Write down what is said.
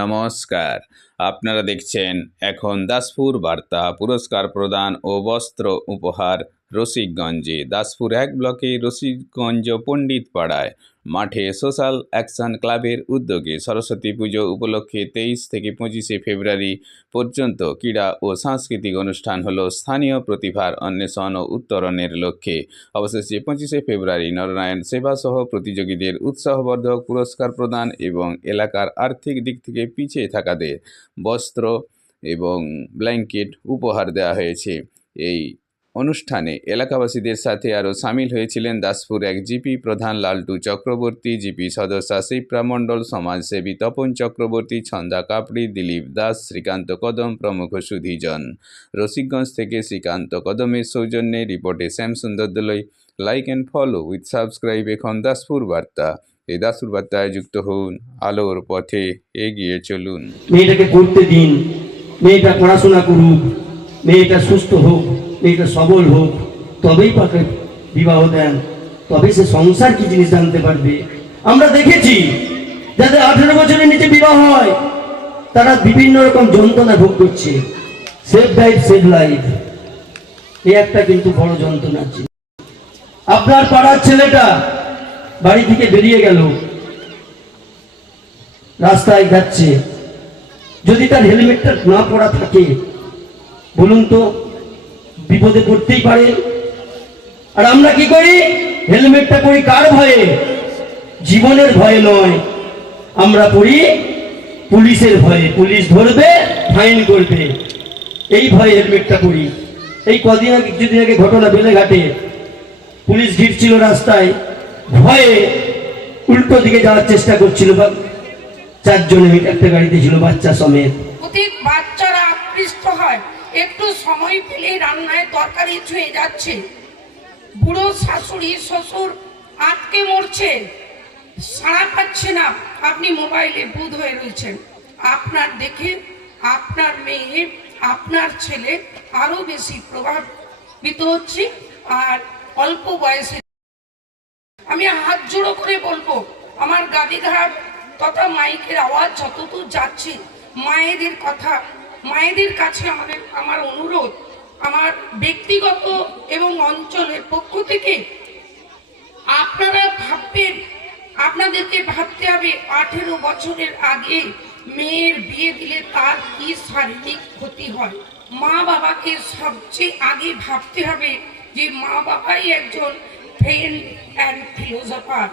নমস্কার, আপনারা দেখছেন এখন দাসপুর বার্তা। পুরস্কার প্রদান ও বস্ত্র উপহার রসিকগঞ্জে। দাসপুর 1 ব্লকে রসিকগঞ্জ পণ্ডিত পাড়ায় মাঠে সোশ্যাল অ্যাকশন ক্লাবের উদ্যোগে সরস্বতী পুজো উপলক্ষে 23 থেকে 25 ফেব্রুয়ারি পর্যন্ত ক্রীড়া ও সাংস্কৃতিক অনুষ্ঠান হলো। স্থানীয় প্রতিভার অন্বেষণ ও উত্তরণের লক্ষ্যে অবশেষে 25 ফেব্রুয়ারি নরনারায়ণ সেবা সহ প্রতিযোগীদের উৎসাহবর্ধক পুরস্কার প্রদান এবং এলাকার আর্থিক দিক থেকে পিছিয়ে থাকাদের বস্ত্র এবং ব্ল্যাঙ্কেট উপহার দেওয়া হয়েছে। এই অনুষ্ঠানে এলাকাবাসীদের সাথে আরও সামিল হয়েছিলেন দাসপুর 1 জিপি প্রধান লালটু চক্রবর্তী, জিপি সদস্যা শিপ্রা মণ্ডল, সমাজসেবী তপন চক্রবর্তী, ছন্দা কাপড়ি, দিলীপ দাস, শ্রীকান্ত কদম প্রমুখ সুধীজন। রসিকগঞ্জ থেকে শ্রীকান্ত কদমের সৌজন্যে রিপোর্টে Shyamsundar Doloi. Like and follow with subscribe এখন দাসপুর বার্তা। এই দাসপুর বার্তায় যুক্ত হন, আলোর পথে এগিয়ে চলুন। মেয়েটাকে পড়তে দিন, মেয়েটা পড়াশোনা করুক, মেয়েটা সুস্থ হোক, মেয়েটা সবল হোক, তবেই তাকে বিবাহ দেন, তবে সে সংসার কি জিনিস জানতে পারবে। আমরা দেখেছি যাদের 18 বছরের নিচে বিবাহ হয় তারা বিভিন্ন রকম যন্ত্রণা ভোগ করছে। সেভ লাইফ সেভ লাইফ, এই একটা কিন্তু বড় যন্ত্রণা আছে। আপনার পাড়ার ছেলেটা বাড়ি থেকে বেরিয়ে গেল, রাস্তায় যাচ্ছে, যদি তার হেলমেটটা না পরা থাকে বলুন তো বিপদে পড়তেই পারে। আর আমরা কি করি? হেলমেটটা পরি কার ভয়ে? জীবনের ভয়ে নয়, আমরা পড়ি পুলিশের ভয়ে। পুলিশ ধরবে, ফাইন করবে, এই ভয়ে হেলমেটটা পরি। এই কিছুদিন আগে ঘটনা বেলেঘাটে, পুলিশ ঘিরছিল রাস্তায়, ভয়ে উল্টো দিকে যাওয়ার চেষ্টা করছিল, 4 জনে একটা গাড়িতে ছিল বাচ্চা সমেত। বাচ্চারা আকৃষ্ট হয়, একটু সময় পেলে রান্নায় তরকারি ছুঁয়ে যাচ্ছে, বুড়ো শাশুড়ি শ্বশুর আটকে মরছে, সাড়া পাচ্ছে না, আপনি মোবাইলে বুঁদ হয়ে রয়েছেন। আপনার দেখে আপনার মেয়ে, আপনার ছেলে আরো বেশি প্রভাবিত হচ্ছে। আর অল্প বয়সে আমি হাত জোড়ো করে বলবো, আমার গাদিঘাট তথা মাইকের আওয়াজ যতদূর যাচ্ছে, মায়েদের কথা, মায়েদের কাছে আমার অনুরোধ, আমার ব্যক্তিগত এবং অঞ্চলের পক্ষ থেকে আপনারা ভাববেন, আপনাদেরকে ভাবতে হবে 18 বছরের আগে মেয়ের বিয়ে দিলে তার কি শারীরিক ক্ষতি হয়। মা বাবাকে সবচেয়ে আগে ভাবতে হবে যে মা বাবাই একজন ফ্রেন্ড অ্যান্ড ফিলোসফার।